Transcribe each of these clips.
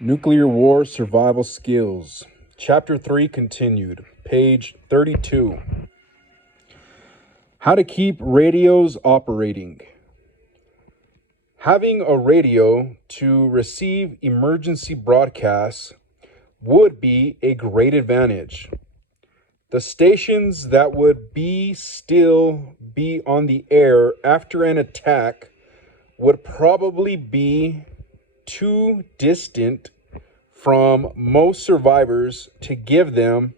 Nuclear War Survival Skills. Chapter 3 continued. Page 32. How to keep radios operating. Having a radio to receive emergency broadcasts would be a great advantage. The stations that would still be on the air after an attack would probably be too distant from most survivors to give them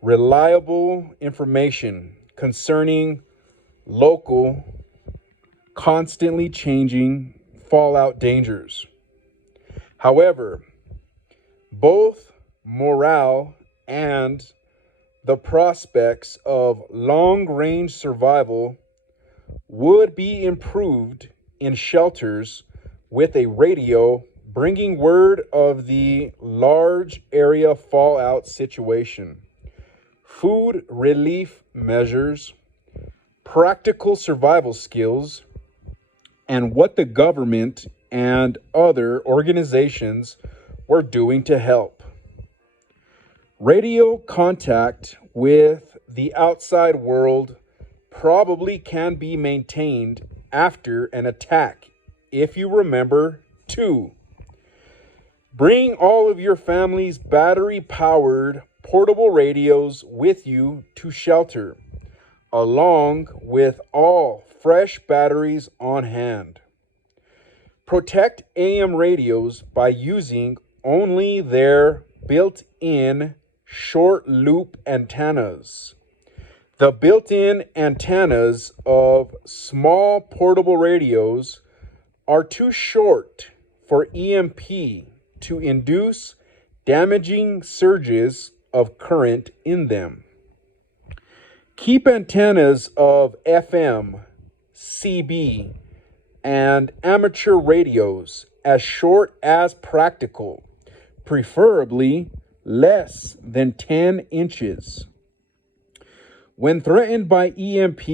reliable information concerning local, constantly changing fallout dangers. However, both morale and the prospects of long-range survival would be improved in shelters with a radio bringing word of the large area fallout situation, food relief measures, practical survival skills, and what the government and other organizations were doing to help. Radio contact with the outside world probably can be maintained after an attack if you remember to bring all of your family's battery-powered portable radios with you to shelter, along with all fresh batteries on hand. Protect AM radios by using only their built-in short loop antennas. The built-in antennas of small portable radios are too short for EMP to induce damaging surges of current in them. Keep antennas of FM, CB, and amateur radios as short as practical, preferably less than 10 inches. When threatened by EMP,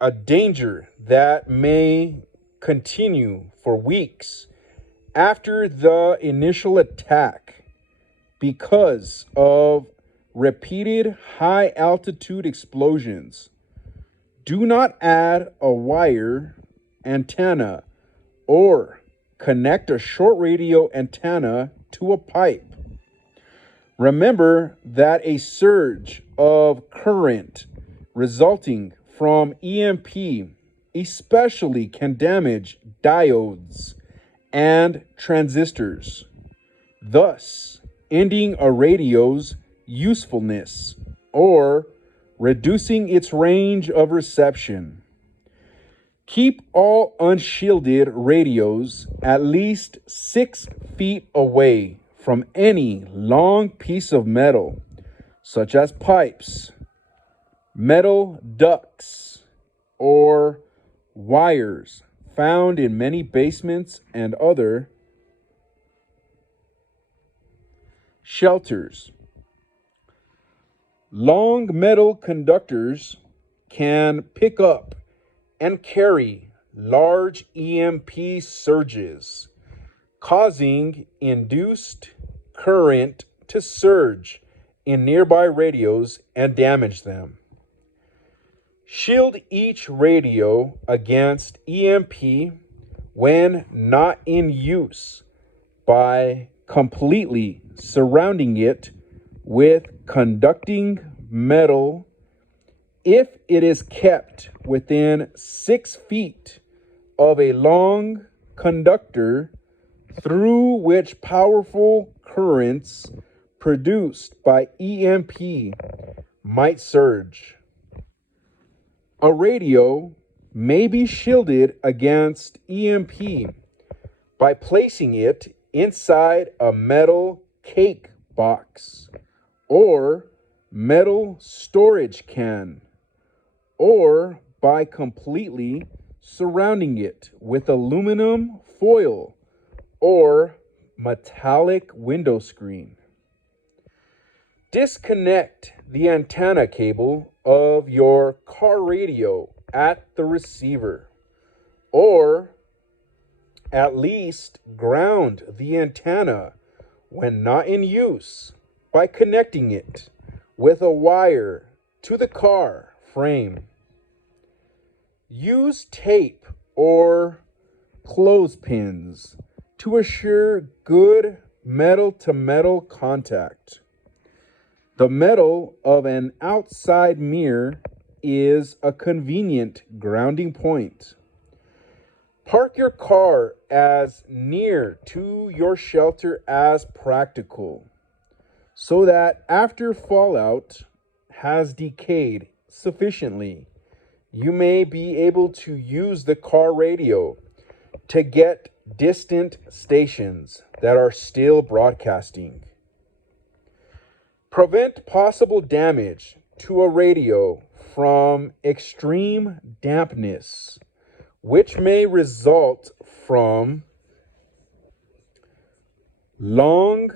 a danger that may continue for weeks after the initial attack because of repeated high altitude explosions, do not add a wire antenna or connect a short radio antenna to a pipe. Remember that a surge of current resulting from EMP especially can damage diodes and transistors, thus ending a radio's usefulness or reducing its range of reception. Keep all unshielded radios at least 6 feet away from any long piece of metal, such as pipes, metal ducts, or wires found in many basements and other shelters. Long metal conductors can pick up and carry large EMP surges, causing induced current to surge in nearby radios and damage them. Shield each radio against EMP when not in use by completely surrounding it with conducting metal if it is kept within 6 feet of a long conductor through which powerful currents produced by EMP might surge. A radio may be shielded against EMP by placing it inside a metal cake box or metal storage can, or by completely surrounding it with aluminum foil or metallic window screen. Disconnect the antenna cable of your car radio at the receiver, or at least ground the antenna when not in use by connecting it with a wire to the car frame. Use tape or clothespins to assure good metal to metal contact. The metal of an outside mirror is a convenient grounding point. Park your car as near to your shelter as practical so that after fallout has decayed sufficiently, you may be able to use the car radio to get distant stations that are still broadcasting. Prevent possible damage to a radio from extreme dampness, which may result from long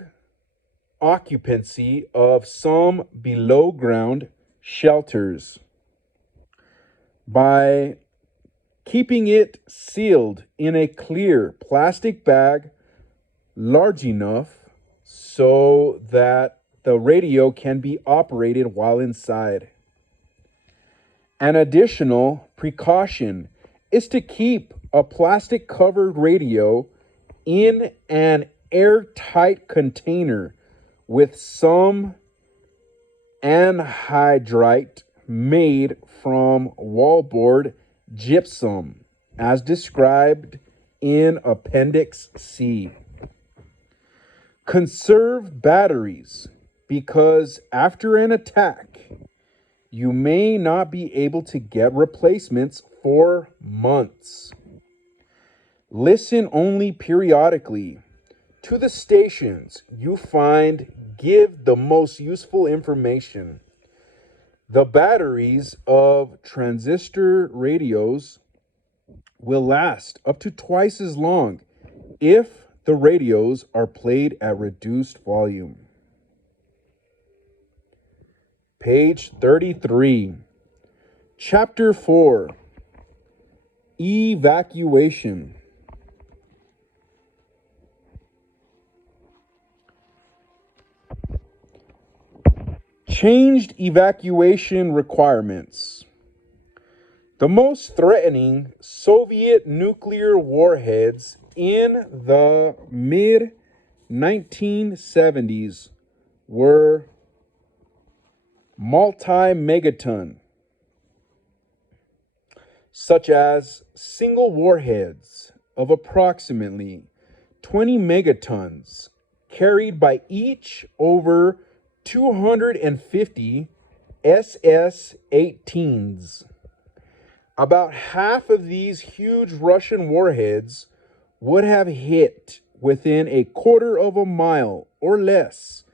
occupancy of some below ground shelters. By keeping it sealed in a clear plastic bag large enough so that the radio can be operated while inside. An additional precaution is to keep a plastic covered radio in an airtight container with some anhydrite made from wallboard gypsum, as described in Appendix C. Conserve batteries because after an attack, you may not be able to get replacements for months. Listen only periodically to the stations you find give the most useful information. The batteries of transistor radios will last up to twice as long if the radios are played at reduced volume. Page 33. Chapter 4. Evacuation. Changed evacuation requirements. The most threatening Soviet nuclear warheads in the mid-1970s were multi-megaton, such as single warheads of approximately 20 megatons carried by each over 250 SS-18s. About half of these huge Russian warheads would have hit within a quarter of a mile or less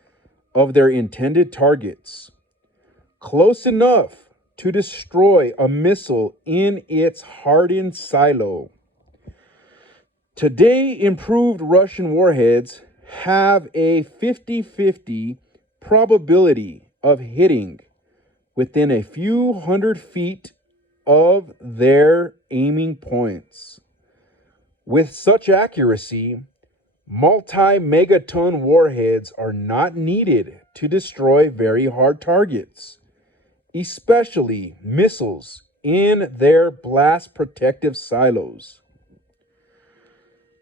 of their intended targets, close enough to destroy a missile in its hardened silo. Today, improved Russian warheads have a 50-50 probability of hitting within a few hundred feet of their aiming points. With such accuracy, multi-megaton warheads are not needed to destroy very hard targets, especially missiles in their blast protective silos.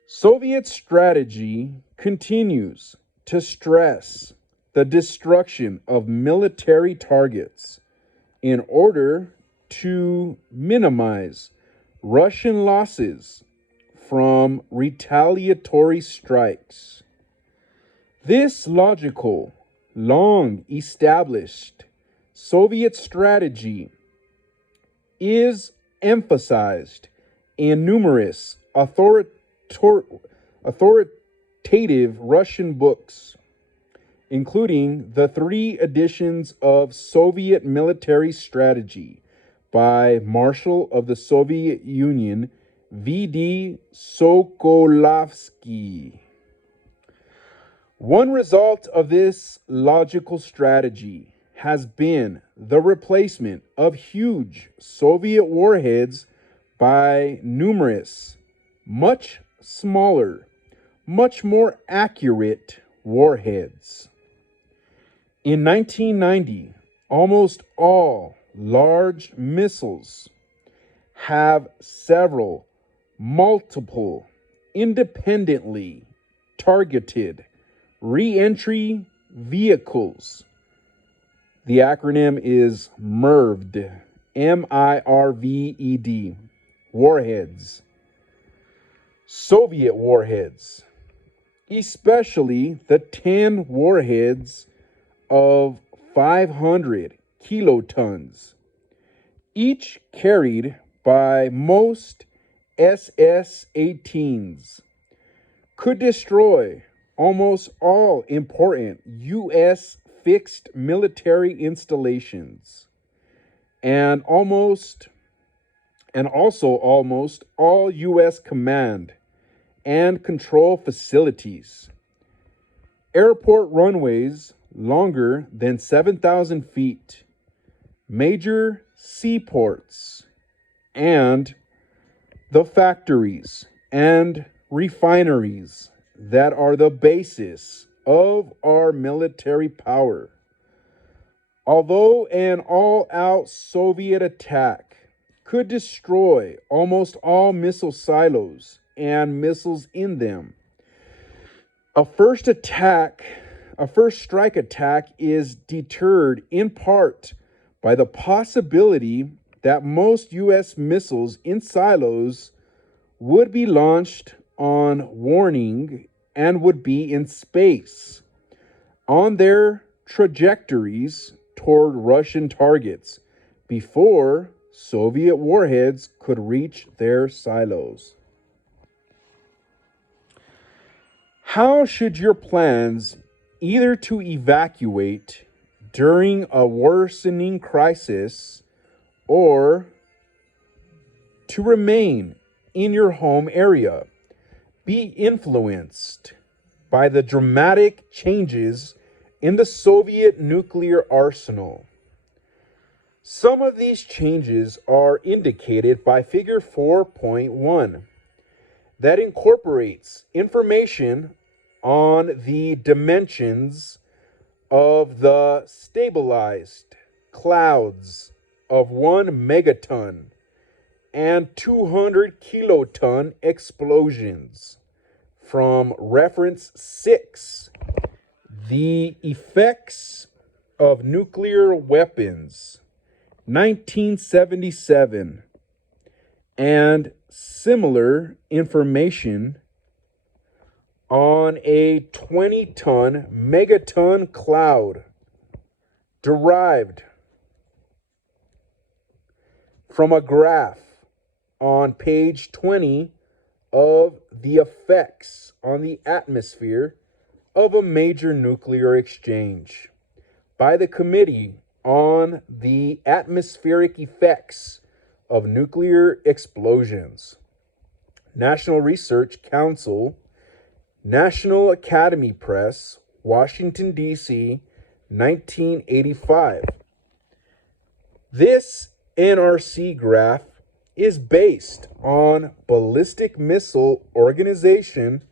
Soviet strategy continues to stress the destruction of military targets in order to minimize Russian losses from retaliatory strikes. This logical, long-established Soviet strategy is emphasized in numerous authoritative Russian books, including the 3 editions of Soviet Military Strategy by Marshal of the Soviet Union, V.D. Sokolovsky. One result of this logical strategy has been the replacement of huge Soviet warheads by numerous, much smaller, much more accurate warheads. In 1990, almost all large missiles have multiple, independently targeted re-entry vehicles. The acronym is MIRVed, MIRVED, warheads. Soviet warheads, especially the 10 warheads of 500 kilotons, each carried by most SS-18s, could destroy almost all important U.S. fixed military installations and also almost all U.S. command and control facilities, airport runways longer than 7,000 feet, major seaports, and the factories and refineries that are the basis of our military power. Although an all-out Soviet attack could destroy almost all missile silos and missiles in them, a first strike attack is deterred in part by the possibility that most U.S. missiles in silos would be launched on warning and would be in space on their trajectories toward Russian targets before Soviet warheads could reach their silos. How should your plans either to evacuate during a worsening crisis or to remain in your home area be influenced by the dramatic changes in the Soviet nuclear arsenal? Some of these changes are indicated by Figure 4.1 that incorporates information on the dimensions of the stabilized clouds of 1 megaton and 200 kiloton explosions from reference 6, The Effects of Nuclear Weapons, 1977, and similar information on a 20-ton megaton cloud derived from a graph on page 20 of the effects on the atmosphere of a major nuclear exchange by the Committee on the Atmospheric Effects of Nuclear Explosions, National Research Council, National Academy Press, Washington, D.C., 1985. This NRC graph is based on Ballistic Missile Organization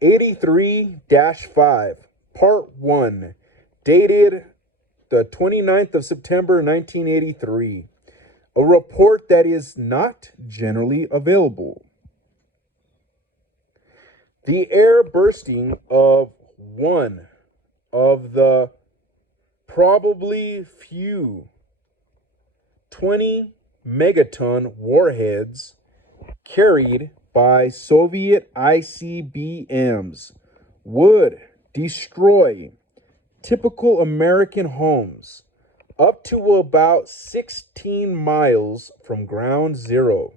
83-5, Part 1, dated the 29th of September, 1983, a report that is not generally available. The air bursting of one of the probably few 20 megaton warheads carried by Soviet ICBMs would destroy typical American homes up to about 16 miles from ground zero.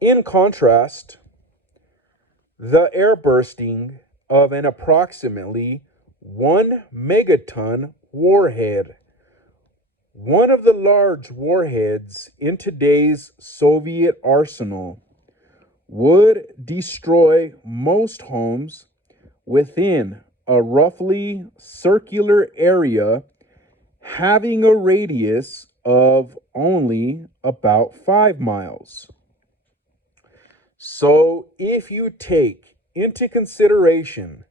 In contrast, the air bursting of an approximately 1 megaton warhead, one of the large warheads in today's Soviet arsenal, would destroy most homes within a roughly circular area having a radius of only about 5 miles. So if you take into consideration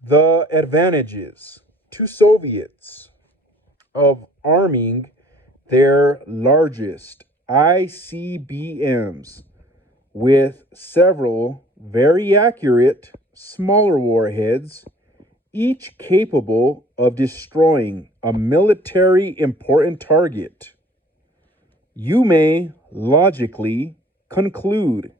the advantages to Soviets of arming their largest ICBMs with several very accurate smaller warheads, each capable of destroying a military important target, you may logically conclude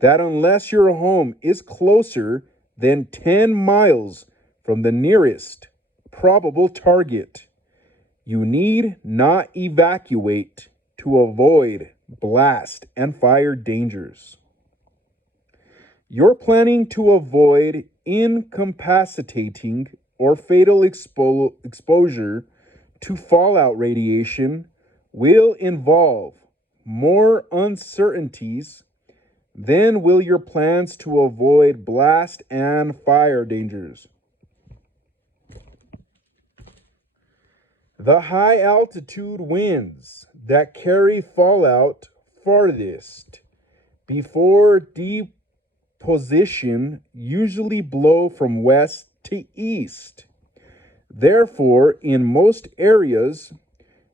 that unless your home is closer than 10 miles from the nearest probable target, you need not evacuate to avoid blast and fire dangers. You're planning to avoid incapacitating or fatal exposure to fallout radiation will involve more uncertainties than will your plans to avoid blast and fire dangers. The high altitude winds that carry fallout farthest before deposition usually blow from west to east. Therefore, in most areas,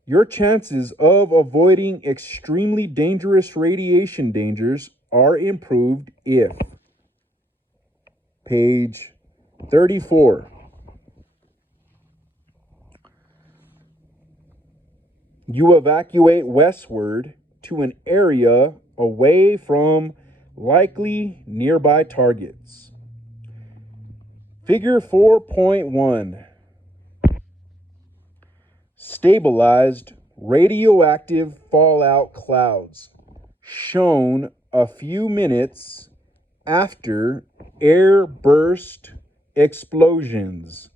your chances of avoiding extremely dangerous radiation dangers are improved if. Page 34. You evacuate westward to an area away from likely nearby targets. Figure 4.1. Stabilized radioactive fallout clouds shown a few minutes after air burst explosions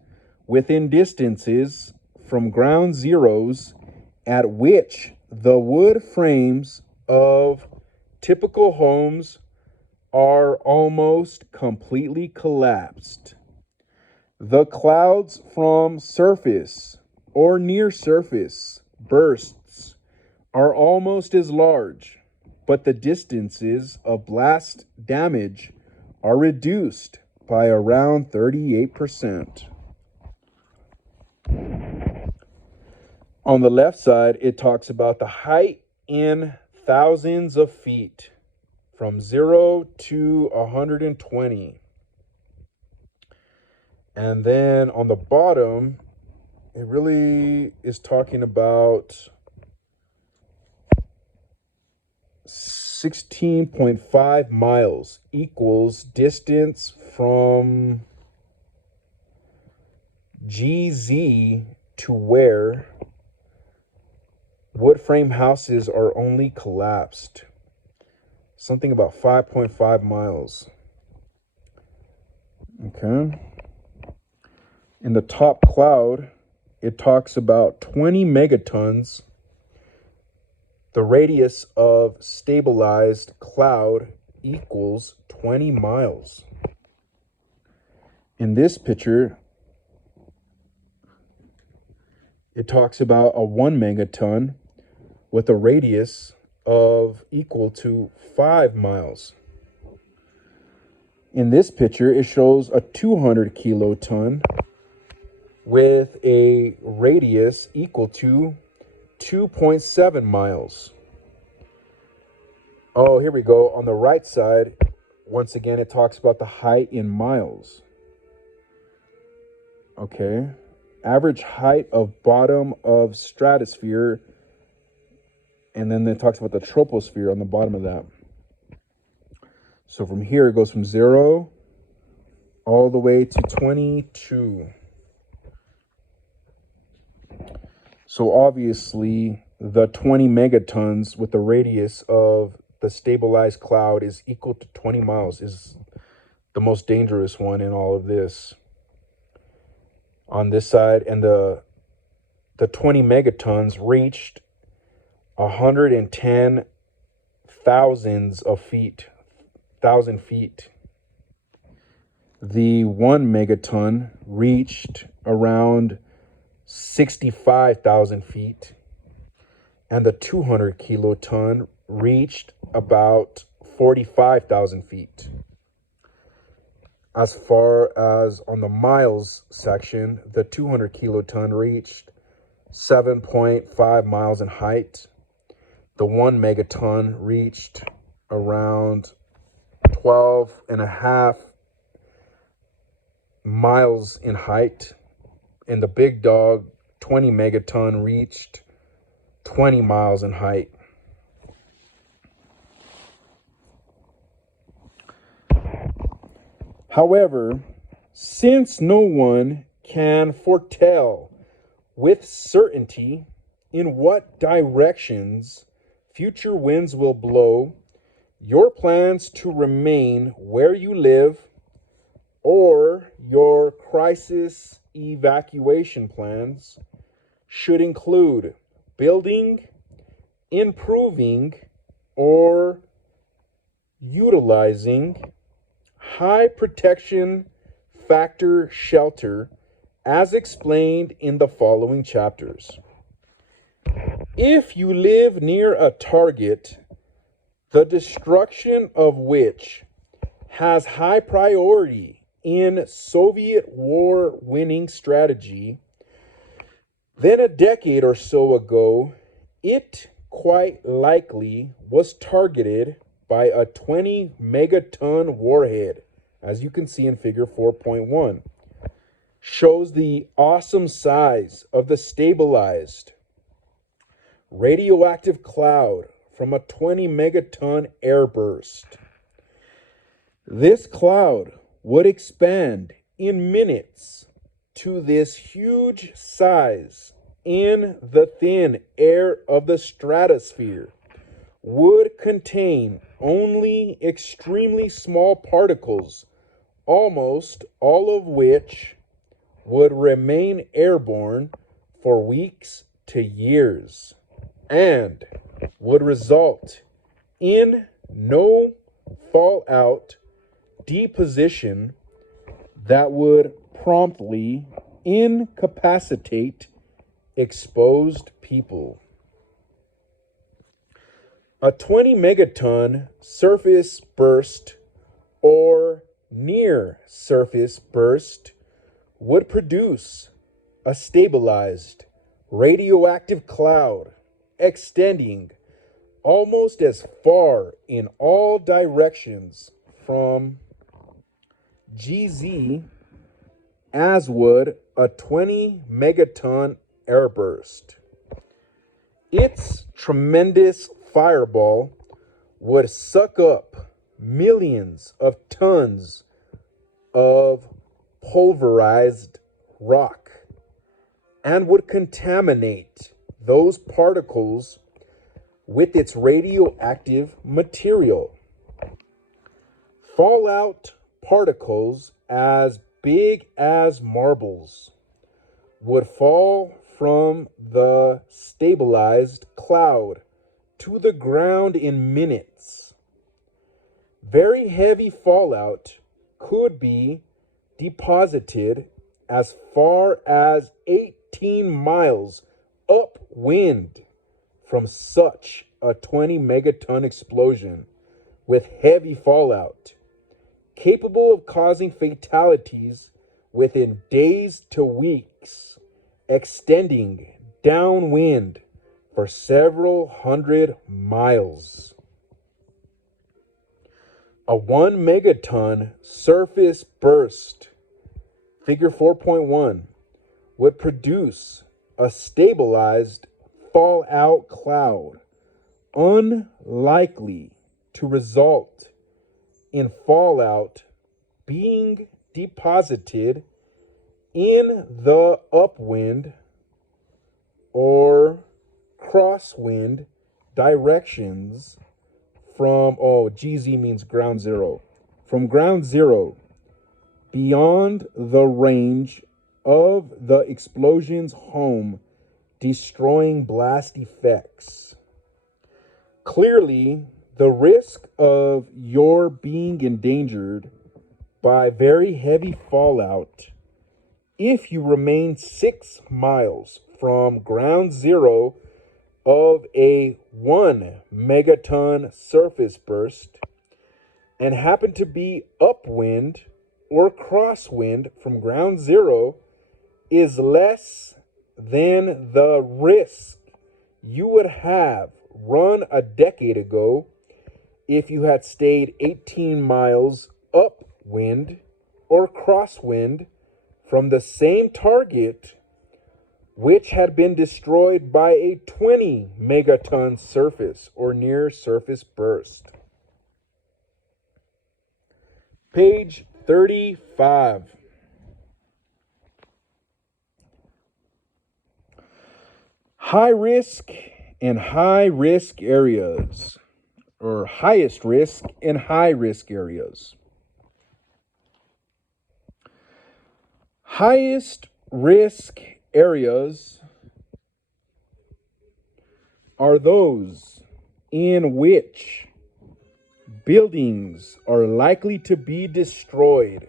within distances from ground zeros at which the wood frames of typical homes are almost completely collapsed. The clouds from surface or near surface bursts are almost as large, but the distances of blast damage are reduced by around 38%. On the left side, it talks about the height in thousands of feet from 0 to 120. And then on the bottom, it really is talking about 16.5 miles equals distance from GZ to where wood frame houses are only collapsed. Something about 5.5 miles. Okay. In the top cloud, it talks about 20 megatons. The radius of stabilized cloud equals 20 miles. In this picture, it talks about a 1 megaton with a radius of equal to 5 miles. In this picture, it shows a 200 kiloton with a radius equal to 2.7 miles. Oh, here we go. On the right side, once again, it talks about the height in miles. Okay. Average height of bottom of stratosphere. And then it talks about the troposphere on the bottom of that. So from here, it goes from 0 all the way to 22. So obviously, the 20 megatons with the radius of the stabilized cloud is equal to 20 miles, is the most dangerous one in all of this. On this side, and the 20 megatons reached 110 thousands of feet, 1,000 feet. The 1 megaton reached around 65,000 feet, and the 200 kiloton reached about 45,000 feet. As far as on the miles section, the 200 kiloton reached 7.5 miles in height. The 1 megaton reached around 12.5 miles in height. And the big dog 20 megaton reached 20 miles in height. However, since no one can foretell with certainty in what directions future winds will blow, your plans to remain where you live or your crisis evacuation plans should include building, improving, or utilizing high protection factor shelter as explained in the following chapters. If you live near a target, the destruction of which has high priority in Soviet war winning strategy, then a decade or so ago, it quite likely was targeted by a 20 megaton warhead, as you can see in figure 4.1. Shows the awesome size of the stabilized radioactive cloud from a 20 megaton airburst. This cloud would expand in minutes to this huge size in the thin air of the stratosphere, would contain only extremely small particles, almost all of which would remain airborne for weeks to years, and would result in no fallout deposition that would promptly incapacitate exposed people. A 20 megaton surface burst or near surface burst would produce a stabilized radioactive cloud extending almost as far in all directions from GZ as would a 20 megaton airburst. Its tremendous fireball would suck up millions of tons of pulverized rock and would contaminate those particles with its radioactive material. Fallout particles as big as marbles would fall from the stabilized cloud to the ground in minutes. Very heavy fallout could be deposited as far as 18 miles upwind from such a 20 megaton explosion with heavy fallout, capable of causing fatalities within days to weeks, extending downwind for several hundred miles. A 1 megaton surface burst, figure 4.1, would produce a stabilized fallout cloud unlikely to result in fallout being deposited in the upwind or crosswind directions from, GZ means ground zero, from ground zero beyond the range of the explosion's home, destroying blast effects. Clearly, the risk of your being endangered by very heavy fallout if you remain 6 miles from ground zero of a 1 megaton surface burst and happen to be upwind or crosswind from ground zero is less than the risk you would have run a decade ago if you had stayed 18 miles upwind or crosswind from the same target, which had been destroyed by a 20 megaton surface or near surface burst. Page 35. High risk and high risk areas, or highest risk and high risk areas. Highest risk areas are those in which buildings are likely to be destroyed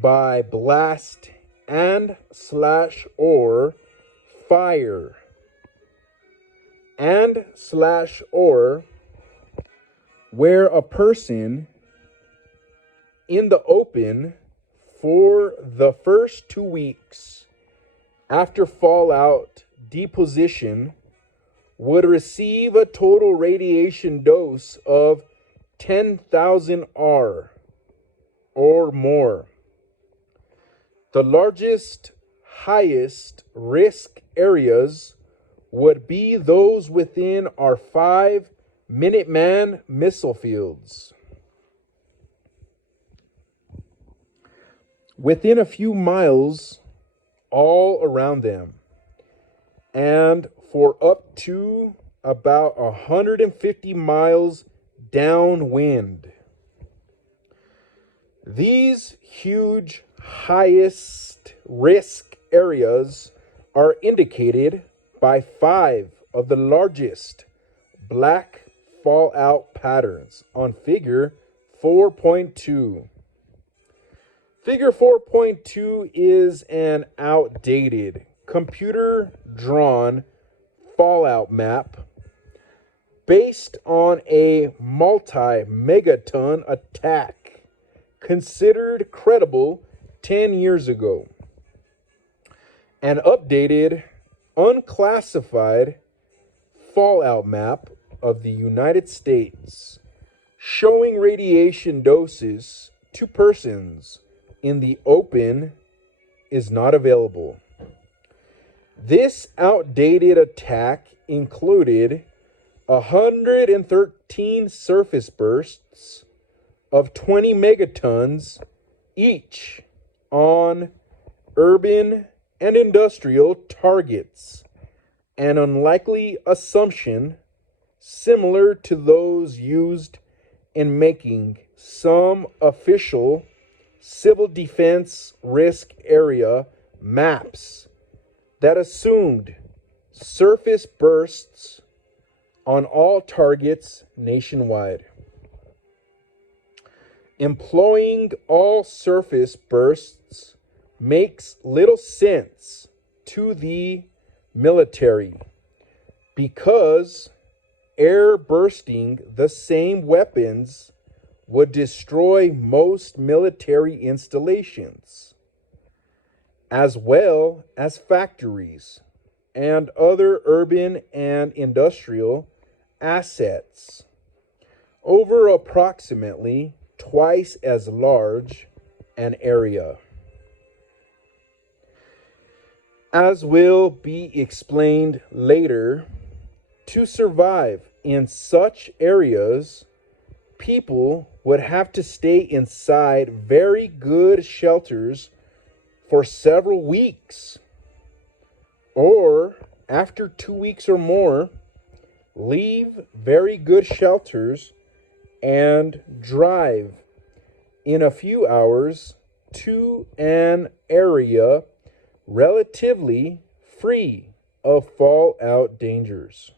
by blast and slash or fire and slash or where a person in the open for the first 2 weeks after fallout deposition would receive a total radiation dose of 10,000 R or more. The largest, highest risk areas would be those within our 5 Minuteman missile fields. Within a few miles all around them, and for up to about 150 miles downwind. These huge highest risk areas are indicated by 5 of the largest black fallout patterns on figure 4.2. Figure 4.2 is an outdated computer-drawn fallout map based on a multi-megaton attack considered credible 10 years ago. An updated, unclassified fallout map of the United States showing radiation doses to persons in the open is not available. This outdated attack included 113 surface bursts of 20 megatons each on urban and industrial targets, an unlikely assumption similar to those used in making some official civil defense risk area maps that assumed surface bursts on all targets nationwide. Employing all surface bursts makes little sense to the military because air bursting the same weapons would destroy most military installations, as well as factories and other urban and industrial assets over approximately twice as large an area. As will be explained later, to survive in such areas, people would have to stay inside very good shelters for several weeks, or after 2 weeks or more, leave very good shelters and drive in a few hours to an area relatively free of fallout dangers.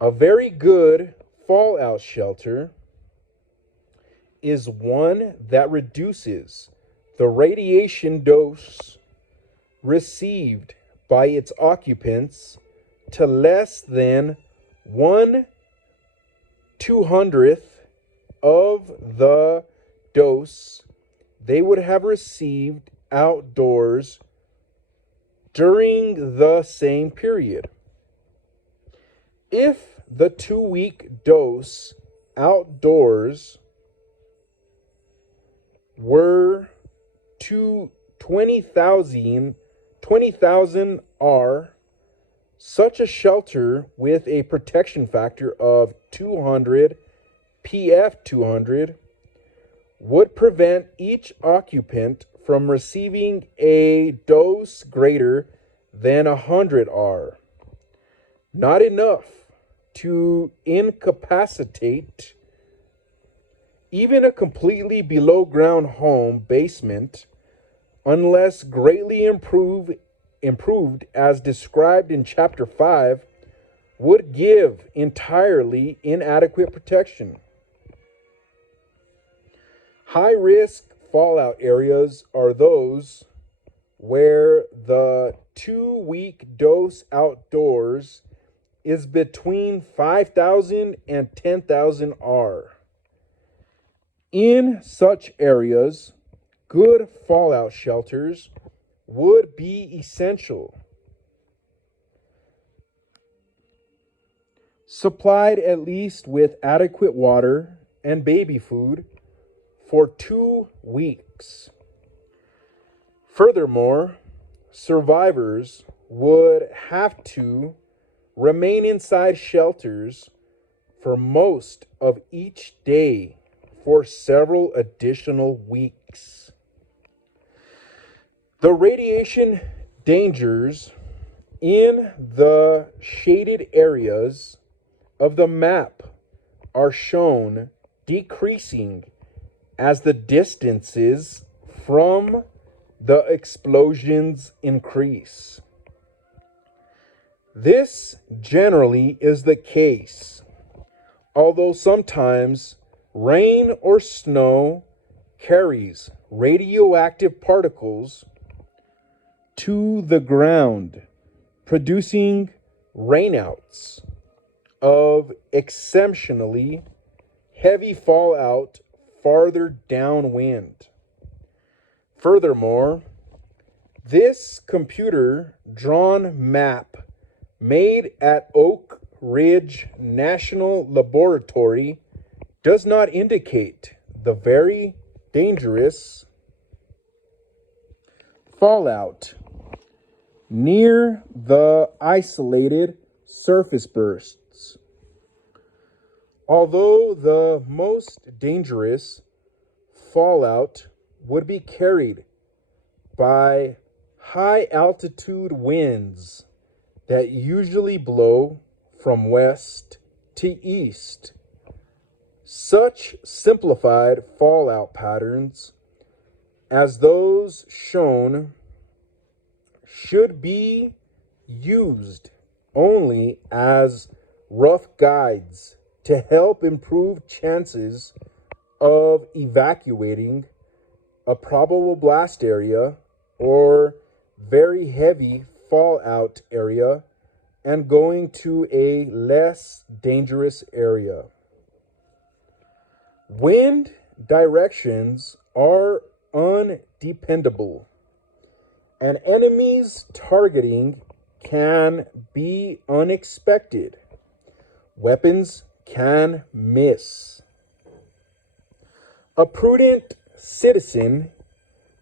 A very good fallout shelter is one that reduces the radiation dose received by its occupants to less than 1/200th of the dose they would have received outdoors during the same period. If the 2-week dose outdoors were to 20,000 R, such a shelter with a protection factor of 200 PF 200 would prevent each occupant from receiving a dose greater than 100 R. Not enough to incapacitate even a completely below ground home basement, unless greatly improved as described in Chapter 5, would give entirely inadequate protection. High-risk fallout areas are those where the 2-week dose outdoors is between 5,000 and 10,000 R. In such areas, good fallout shelters would be essential. Supplied at least with adequate water and baby food for 2 weeks. Furthermore, survivors would have to remain inside shelters for most of each day for several additional weeks. The radiation dangers in the shaded areas of the map are shown decreasing as the distances from the explosions increase. This generally is the case, although sometimes rain or snow carries radioactive particles to the ground, producing rainouts of exceptionally heavy fallout farther downwind. Furthermore, this computer-drawn map made at Oak Ridge National Laboratory does not indicate the very dangerous fallout near the isolated surface bursts. Although the most dangerous fallout would be carried by high altitude winds that usually blow from west to east. Such simplified fallout patterns as those shown should be used only as rough guides to help improve chances of evacuating a probable blast area or very heavy fallout area and going to a less dangerous area. Wind directions are undependable, and enemies targeting can be unexpected. Weapons can miss. A prudent citizen,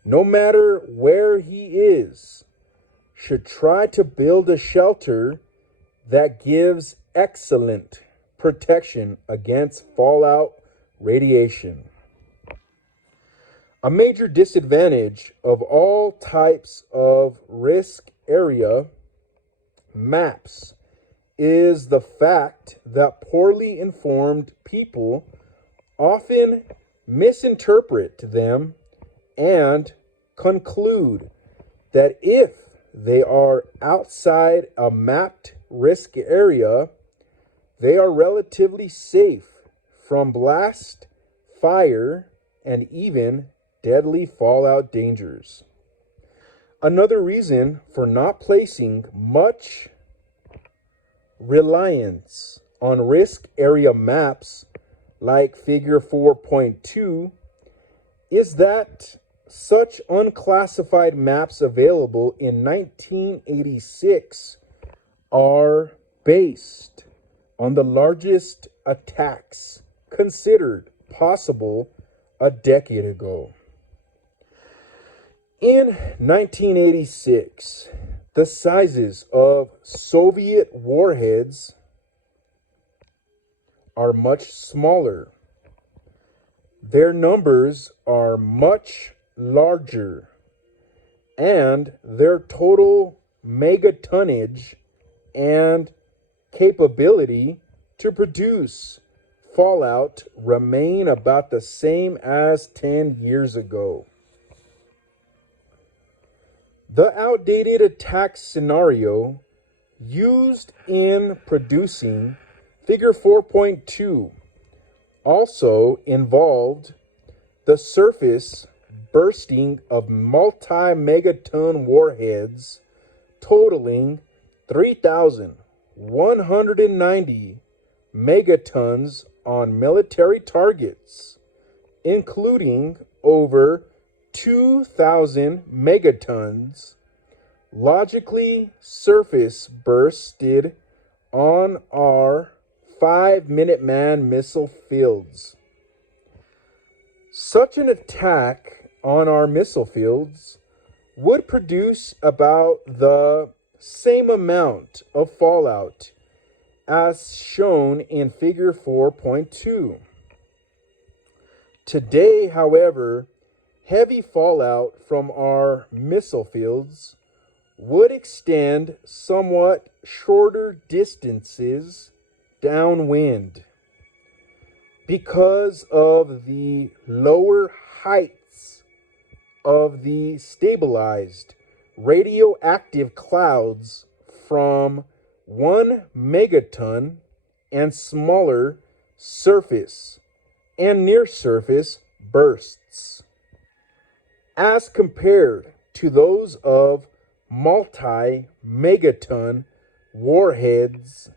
no matter where he is, should try to build a shelter that gives excellent protection against fallout radiation. A major disadvantage of all types of risk area maps is the fact that poorly informed people often misinterpret them and conclude that if they are outside a mapped risk area, they are relatively safe from blast, fire, and even deadly fallout dangers. Another reason for not placing much reliance on risk area maps like figure 4.2, is that such unclassified maps available in 1986 are based on the largest attacks considered possible a decade ago. In 1986, the sizes of Soviet warheads are much smaller. Their numbers are much larger, and their total megatonnage and capability to produce fallout remain about the same as 10 years ago. The outdated attack scenario used in producing figure 4.2 also involved the surface bursting of multi-megaton warheads totaling 3,190 megatons on military targets, including over 2,000 megatons logically surface bursted on our 5 Minuteman missile fields. Such an attack on our missile fields would produce about the same amount of fallout as shown in figure 4.2. Today, however, heavy fallout from our missile fields would extend somewhat shorter distances downwind because of the lower heights of the stabilized radioactive clouds from 1 megaton and smaller surface and near surface bursts, as compared to those of multi-megaton warheads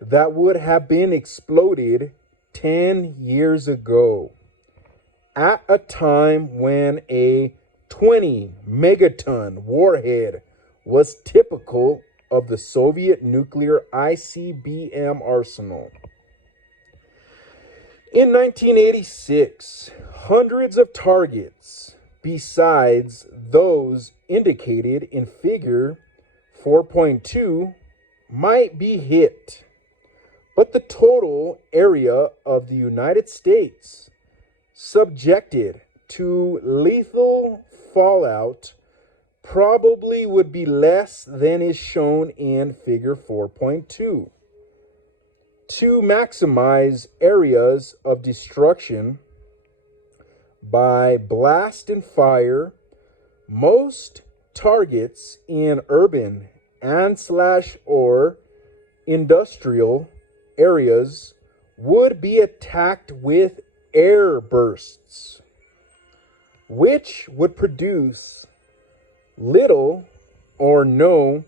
that would have been exploded 10 years ago, at a time when a 20 megaton warhead was typical of the Soviet nuclear ICBM arsenal. In 1986, hundreds of targets, besides those indicated in figure 4.2, might be hit, but the total area of the United States subjected to lethal fallout probably would be less than is shown in figure 4.2. To maximize areas of destruction by blast and fire, most targets in urban and/or industrial areas would be attacked with air bursts, which would produce little or no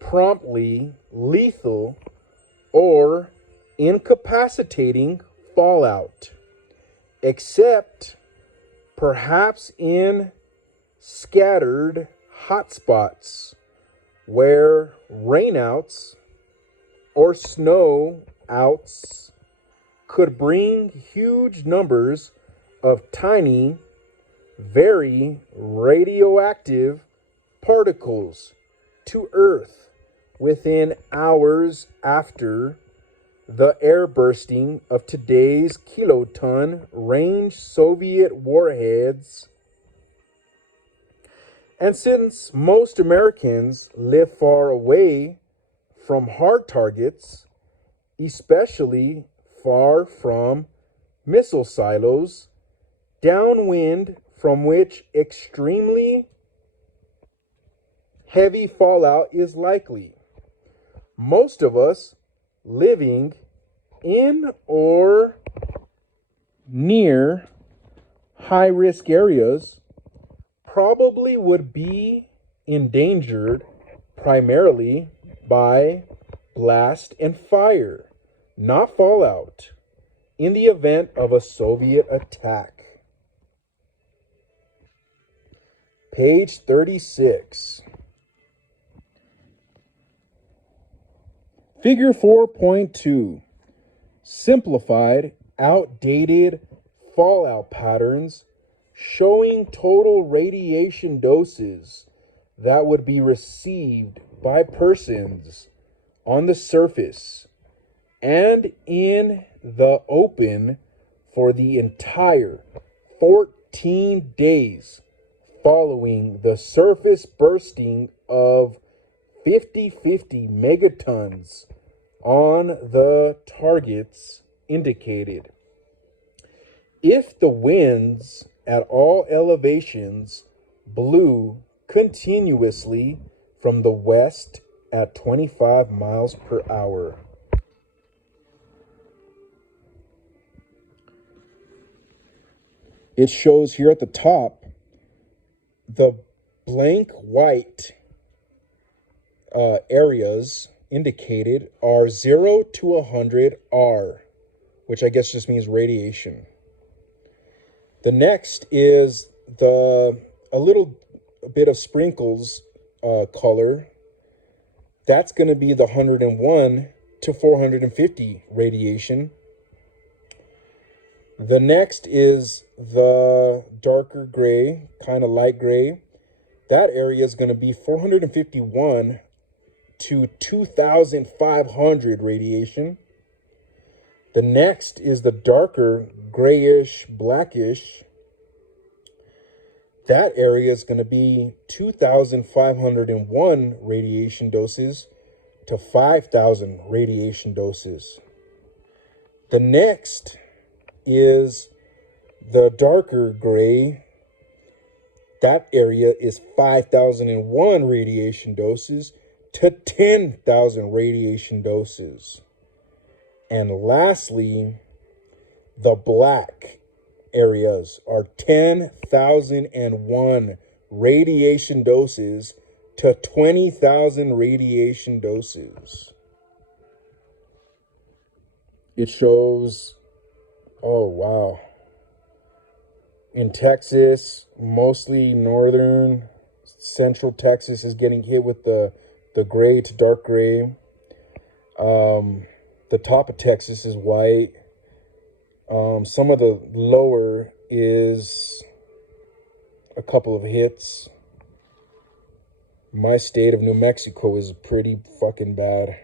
promptly lethal or incapacitating fallout, except perhaps in scattered hotspots where rainouts or snow outs could bring huge numbers of tiny, very radioactive particles to Earth within hours after the air bursting of today's kiloton range Soviet warheads. And since most Americans live far away from hard targets, especially far from missile silos, downwind from which extremely heavy fallout is likely, most of us living in or near high-risk areas probably would be endangered primarily by blast and fire, not fallout, in the event of a Soviet attack. Page 36. Figure 4.2. Simplified, outdated fallout patterns showing total radiation doses that would be received by persons on the surface and in the open for the entire 14 days following the surface bursting of 50 megatons on the targets indicated. If the winds at all elevations blew continuously from the west at 25 miles per hour. It shows here at the top the blank white areas indicated are 0 to 100 R, which I guess just means radiation. The next is a little bit of sprinkles color. That's going to be the 101 to 450 radiation. The next is the darker gray, kind of light gray. That area is going to be 451 to 2,500 radiation. The next is the darker grayish, blackish. That area is going to be 2,501 radiation doses to 5,000 radiation doses. The next is the darker gray. That area is 5,001 radiation doses to 10,000 radiation doses. And lastly, the black areas are 10,001 radiation doses to 20,000 radiation doses. It shows, oh wow, in Texas, mostly northern, central Texas is getting hit with the gray to dark gray. The top of Texas is white. Some of the lower is a couple of hits. My state of New Mexico is pretty fucking bad.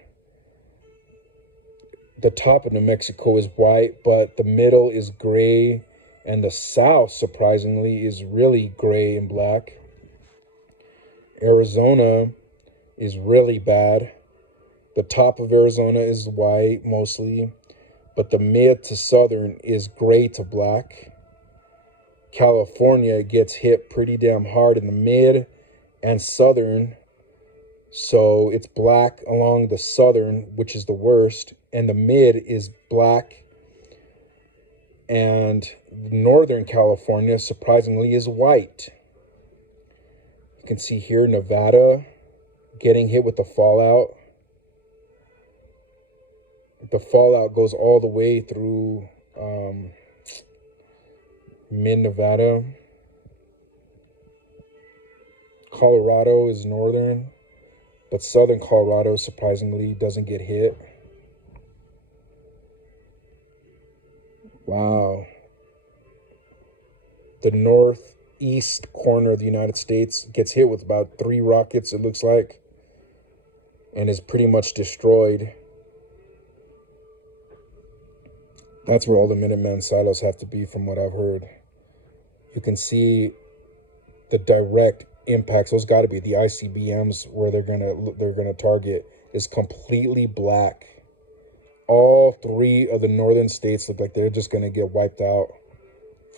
The top of New Mexico is white, but the middle is gray, and the south, surprisingly, is really gray and black. Arizona is really bad. The top of Arizona is white mostly, but the mid to southern is gray to black. California gets hit pretty damn hard in the mid and southern, so it's black along the southern, which is the worst, and the mid is black. And northern California, surprisingly, is white. You can see here Nevada getting hit with the fallout. The fallout goes all the way through mid-Nevada. Colorado is northern, but southern Colorado, surprisingly, doesn't get hit. Wow. The northeast corner of the United States gets hit with about 3 rockets, it looks like, and is pretty much destroyed. That's where all the Minuteman silos have to be, from what I've heard. You can see the direct impacts. Those got to be the ICBMs where they're gonna target is completely black. All 3 of the northern states look like they're just gonna get wiped out.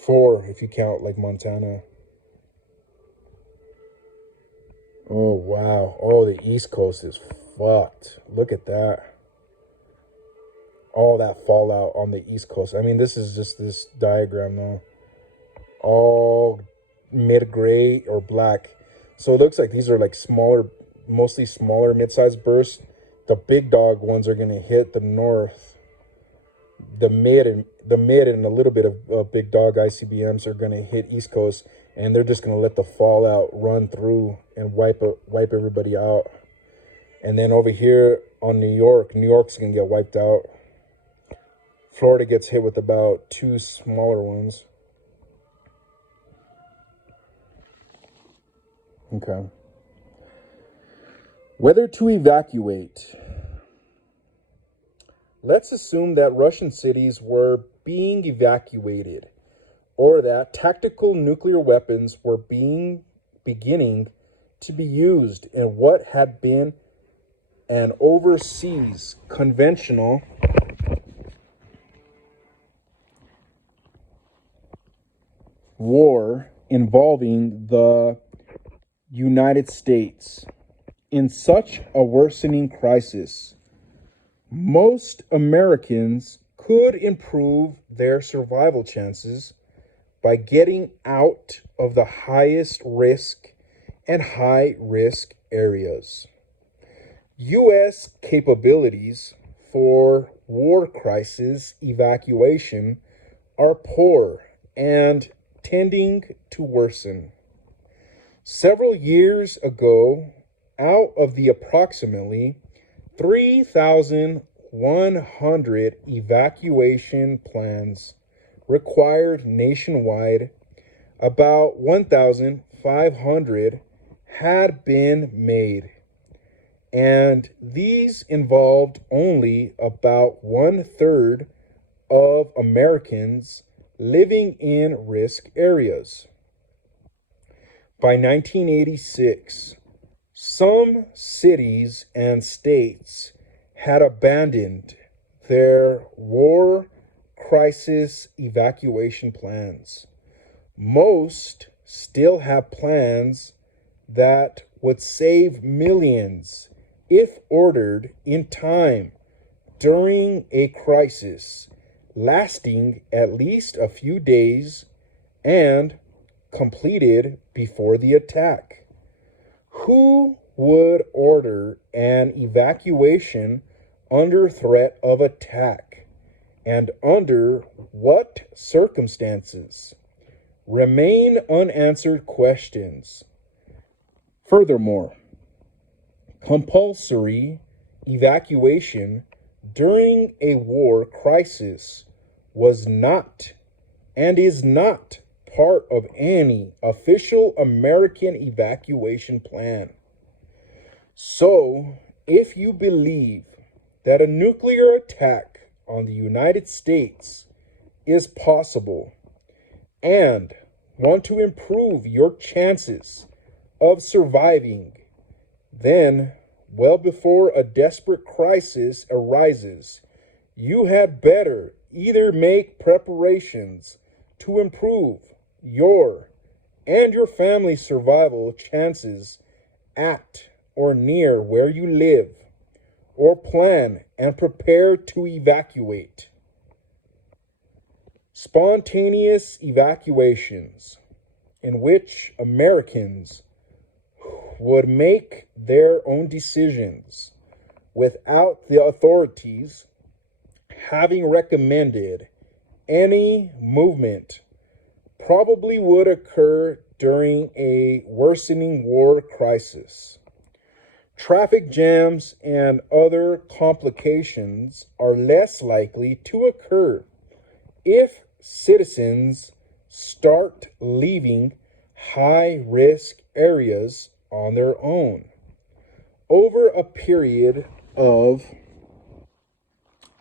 4 if you count like Montana. Oh wow! Oh, the East Coast is fucked. Look at that. All that fallout on the East Coast. I mean, this is just this diagram though. All mid-gray or black. So it looks like these are like smaller, mostly smaller mid-sized bursts. The big dog ones are going to hit the north. the mid and a little bit of big dog ICBMs are going to hit East Coast, and they're just going to let the fallout run through and wipe everybody out. And then over here on New York's going to get wiped out. Florida gets hit with about 2 smaller ones. Okay. Whether to evacuate. Let's assume that Russian cities were being evacuated, or that tactical nuclear weapons were beginning to be used in what had been an overseas conventional war involving the United States. In such a worsening crisis, most Americans could improve their survival chances by getting out of the highest risk and high risk areas. U.S. capabilities for war crisis evacuation are poor and tending to worsen. Several years ago, out of the approximately 3,100 evacuation plans required nationwide, about 1,500 had been made, and these involved only about 1/3 of Americans living in risk areas. By 1986, some cities and states had abandoned their war crisis evacuation plans. Most still have plans that would save millions if ordered in time during a crisis lasting at least a few days and completed before the attack. Who would order an evacuation under threat of attack, and under what circumstances? Remain unanswered questions. Furthermore, compulsory evacuation during a war crisis was not and is not part of any official American evacuation plan. So, if you believe that a nuclear attack on the United States is possible and want to improve your chances of surviving, then, well before a desperate crisis arises, you had better either make preparations to improve your and your family's survival chances at or near where you live, or plan and prepare to evacuate. Spontaneous evacuations, in which Americans would make their own decisions without the authorities having recommended any movement, probably would occur during a worsening war crisis. Traffic jams and other complications are less likely to occur if citizens start leaving high-risk areas on their own over a period of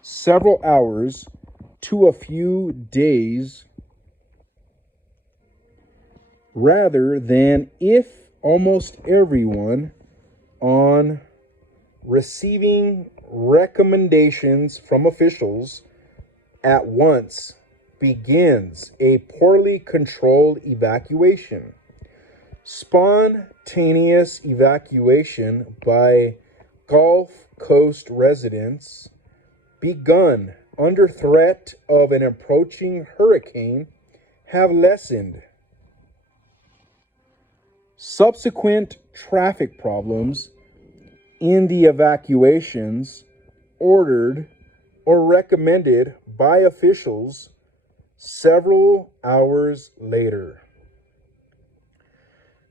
several hours to a few days, rather than if almost everyone on receiving recommendations from officials at once begins a poorly controlled evacuation. Spontaneous evacuation by Gulf Coast residents begun under threat of an approaching hurricane have lessened. Subsequent traffic problems in the evacuations ordered or recommended by officials several hours later.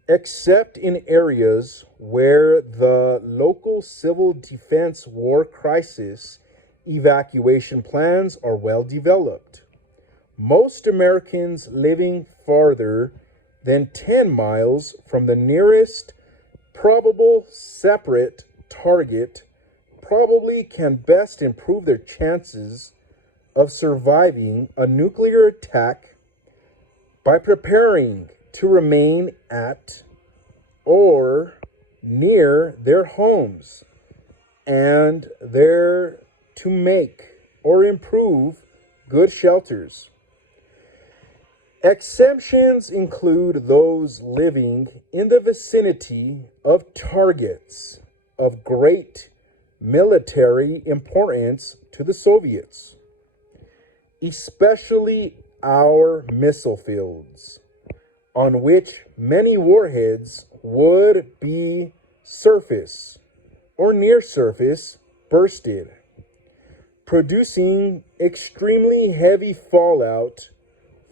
Except in areas where the local civil defense war crisis evacuation plans are well developed. Most Americans living farther than 10 miles from the nearest probable separate target probably can best improve their chances of surviving a nuclear attack by preparing to remain at or near their homes and there to make or improve good shelters. Exceptions include those living in the vicinity of targets of great military importance to the Soviets, especially our missile fields, on which many warheads would be surface or near surface bursted, producing extremely heavy fallout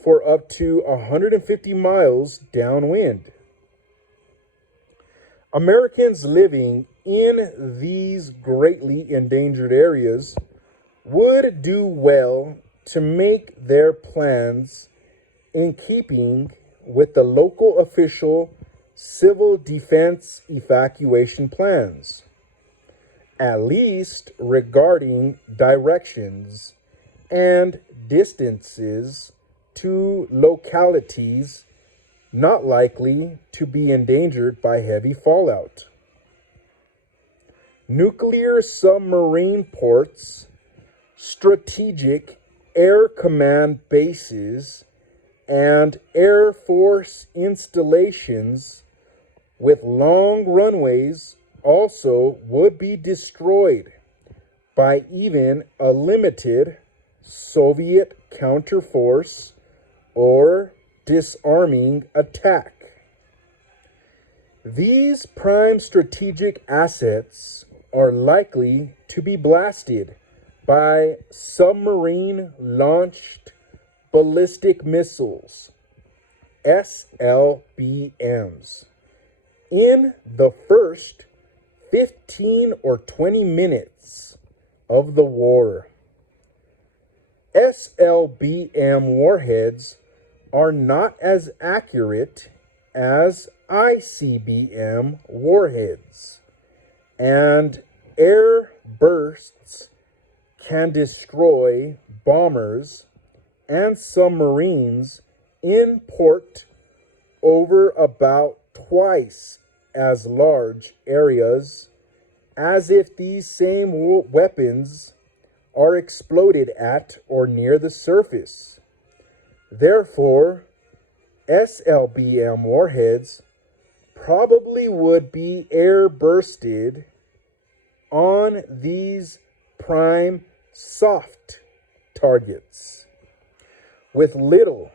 for up to 150 miles downwind. Americans living in these greatly endangered areas would do well to make their plans in keeping with the local official civil defense evacuation plans, at least regarding directions and distances to localities not likely to be endangered by heavy fallout. Nuclear submarine ports, strategic air command bases, and Air Force installations with long runways also would be destroyed by even a limited Soviet counterforce or disarming attack. These prime strategic assets are likely to be blasted by submarine-launched ballistic missiles, SLBMs, in the first 15 or 20 minutes of the war. SLBM warheads are not as accurate as ICBM warheads, and air bursts can destroy bombers and submarines in port over about twice as large areas as if these same weapons are exploded at or near the surface. Therefore, SLBM warheads probably would be air bursted on these prime soft targets with little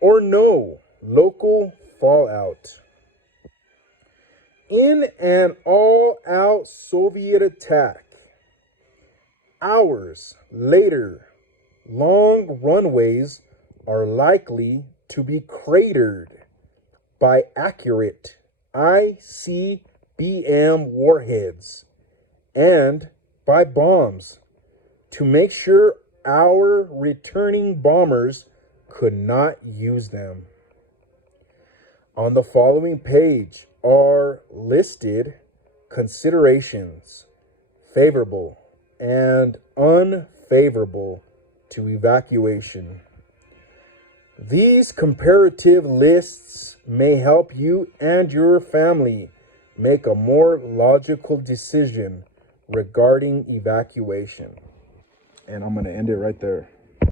or no local fallout. In an all-out Soviet attack, hours later, long runways are likely to be cratered by accurate ICBM warheads and by bombs to make sure our returning bombers could not use them. On the following page are listed considerations favorable and unfavorable to evacuation. These comparative lists may help you and your family make a more logical decision regarding evacuation. And I'm going to end it right there.